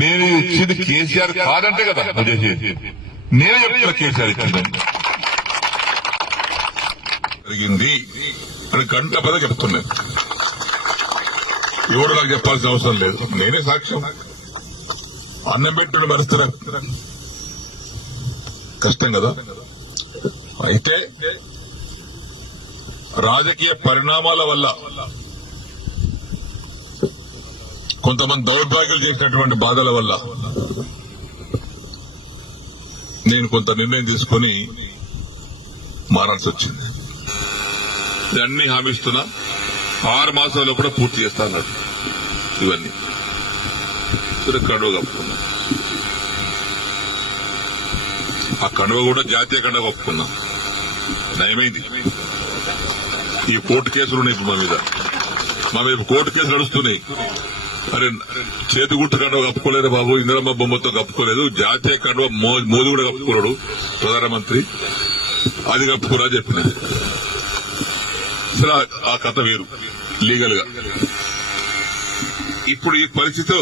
నేను ఇచ్చింది కేసీఆర్ కాదంటే కదా నువ్వు చేసేది. నేనే చెప్తున్నా కేసీఆర్ ఇచ్చిందని. జరిగింది అని గంట పద చెప్తున్నాను. ఎవరు నాకు చెప్పాల్సిన అవసరం లేదు, నేనే సాక్ష్యం. అన్నం పెట్టుకుని మరుస్తారా? కష్టం కదా. అయితే రాజకీయ పరిణామాల వల్ల కొంతమంది దౌర్భాగ్యాలు చేసినటువంటి బాధల వల్ల నేను కొంత నిర్ణయం తీసుకుని మారాల్సి వచ్చింది. అన్ని హామీస్తున్నా 6 మాసాల్లో కూడా పూర్తి చేస్తాను. ఇవన్నీ కడువ కప్పుకున్నా. ఆ కడువ కూడా జాతీయ కడువ కప్పుకున్నా. నయమైంది. ఈ కోర్టు కేసులు ఉన్నాయి మా మీద కోర్టు కేసులు నడుస్తున్నాయి. అరే చేతి గుట్టు కండువ కప్పుకోలేదు బాబు, ఇందిరమ్మ బొమ్మతో కప్పుకోలేదు, జాతీయ కండువ మోదీ కూడా కప్పుకోలేడు ప్రధానమంత్రి, అది కప్పుకోరా చెప్పిన. అసలు ఆ కథ వేరు లీగల్ గా. ఇప్పుడు ఈ పరిస్థితిలో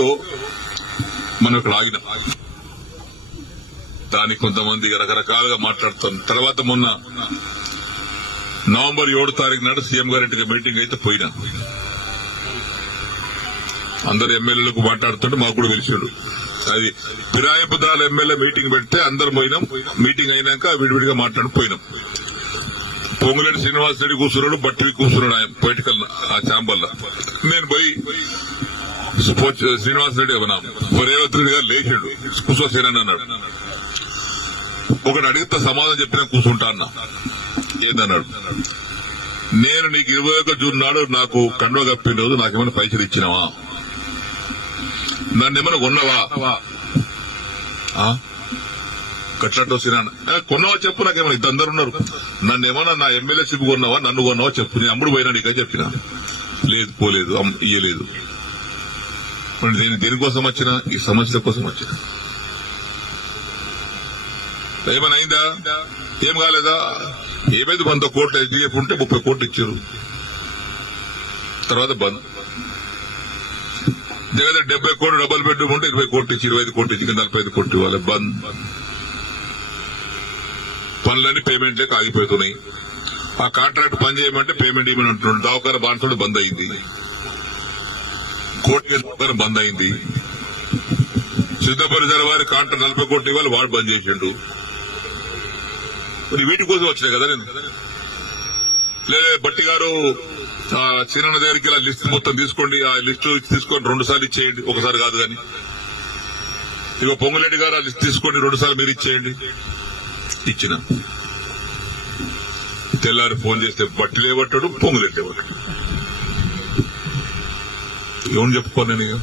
మనం ఇక్కడ ఆగినాం. దానికి కొంతమంది రకరకాలుగా మాట్లాడుతాం. తర్వాత మొన్న నవంబర్ 7 తారీఖు నాడు సీఎం గారింటి మీటింగ్ అయితే పోయినా. అందరు ఎమ్మెల్యేలకు మాట్లాడుతుంటే మాకు కూడా తెలిసాడు. అది ఫిరాయింపుదారుల ఎమ్మెల్యే మీటింగ్ పెడితే అందరం పోయినాం. మీటింగ్ అయినాక విడివిడిగా మాట్లాడిపోయినాం. పొంగులేటి శ్రీనివాస్ రెడ్డి కూర్చున్నాడు, బట్టివి కూర్చున్నాడు ఆయన పొలిటికల్ ఆ ఛాంబర్లో. నేను పోయి శ్రీనివాస్ రెడ్డి రేవంత్ రెడ్డి గారు లేచాడు, కూర్చోసేనని అన్నాడు. ఒకటి అడిగితే సమాధానం చెప్పినా కూర్చుంటా అన్నా. ఏందన్నాడు? నేను నీకు 21 జూన్ నాడు నాకు కండువ కప్పిన రోజు నాకేమైనా పైసలు ఇచ్చినావా? నన్ను ఏమైనా కొన్నావా? కట్లట్టు వస్తున్నా కొన్నావా చెప్పు. నాకేమైనా ఇద్దరు ఉన్నారు. నన్ను ఏమన్నా నా ఎమ్మెల్యేషిప్ కొన్నావా, నన్ను కొన్నావా చెప్పు. నేను అమ్ముడు పోయినా నీకే చెప్పినా. లేదు, పోలేదు, ఇయ్యలేదు. దేనికోసం వచ్చినా? ఈ సమస్యల కోసం వచ్చినా. ఏమైనా అయిందా? ఏం కాలేదా? ఏమైంది? 100 కోట్లు ఎస్డీఎఫ్ ఉంటే 30 కోట్లు ఇచ్చారు. తర్వాత బంద్. దగ్గర 70 కోట్లు డబుల్ బెడ్రూమ్ ఉంటే 20 కోట్లు ఇచ్చి 25 కోట్లు ఇచ్చి 45 కోట్లు ఇవ్వాలి. బంద్. పనులన్నీ పేమెంట్ లేక ఆగిపోతున్నాయి. ఆ కాంట్రాక్ట్ పని చేయమంటే పేమెంట్ ఇవ్వమని అంటున్నాడు. దవాఖాన బాన్సుడు బంద్ అయింది. కోర్టు బంద్ అయింది. సిద్ధపరిచారు వారి కాంట్రాక్ట్ 40 కోట్లు ఇవ్వాలి, వాడు బంద్ చేసిండు. వీటి కోసం వచ్చినాయి కదా నేను. లేదా బట్టి గారు సీనన్న దగ్గరికి ఇలా లిస్ట్ మొత్తం తీసుకోండి, ఆ లిస్టు తీసుకొని 2 సార్లు ఇచ్చేయండి, ఒకసారి కాదు కానీ. ఇక పొంగులేటి గారు ఆ లిస్ట్ తీసుకోండి, 2 సార్లు మీరు ఇచ్చేయండి. ఇచ్చిన తెల్లారి ఫోన్ చేస్తే బట్టి లేవట్టాడు, పొంగులేటి లేవట్టాడు. ఏమని చెప్పుకోను నేను.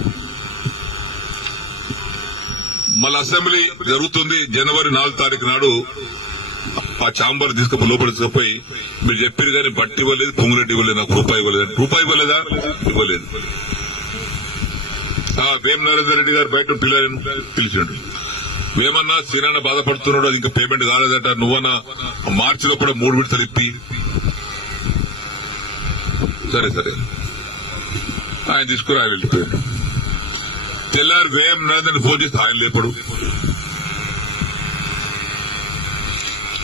మళ్ళీ అసెంబ్లీ జరుగుతుంది. జనవరి 4 తారీఖు నాడు ఆ ఛాంబర్ లోపలి తీసుకుపోయి మీరు చెప్పారు కానీ బట్టి ఇవ్వలేదు, పొంగురెడ్డి ఇవ్వలేదు, నాకు రూపాయి ఇవ్వలేదు. రూపాయి ఇవ్వలేదా? ఇవ్వలేదు. వేం నరేందర్ రెడ్డి గారు బయట పిల్లలను పిలిచాడు. ఏమన్నా సీనన్న బాధపడుతున్నాడు, అది ఇంకా పేమెంట్ కాలేదట, నువ్వన్నా మార్చిలో కూడా 3 విడతలు ఇప్పి. సరే ఆయన తీసుకుని ఆయన వెళ్ళిపోయాడు. తెల్లారు వేం నరేందర్ ఫోన్ చేస్తే ఆయన లేపడు.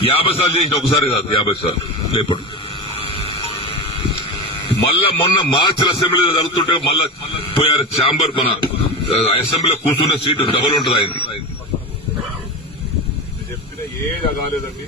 50 సార్లు చేసిన, ఒకసారి కాదు 50 సార్లు లేపడు. మళ్ళా మొన్న మార్చి అసెంబ్లీలో జరుగుతుంటే మళ్ళా పోయారు ఛాంబర్. మన అసెంబ్లీలో కూర్చున్న సీటు డబల్ ఉంటుంది. ఆయన చెప్పిన ఏది కాలేదండి.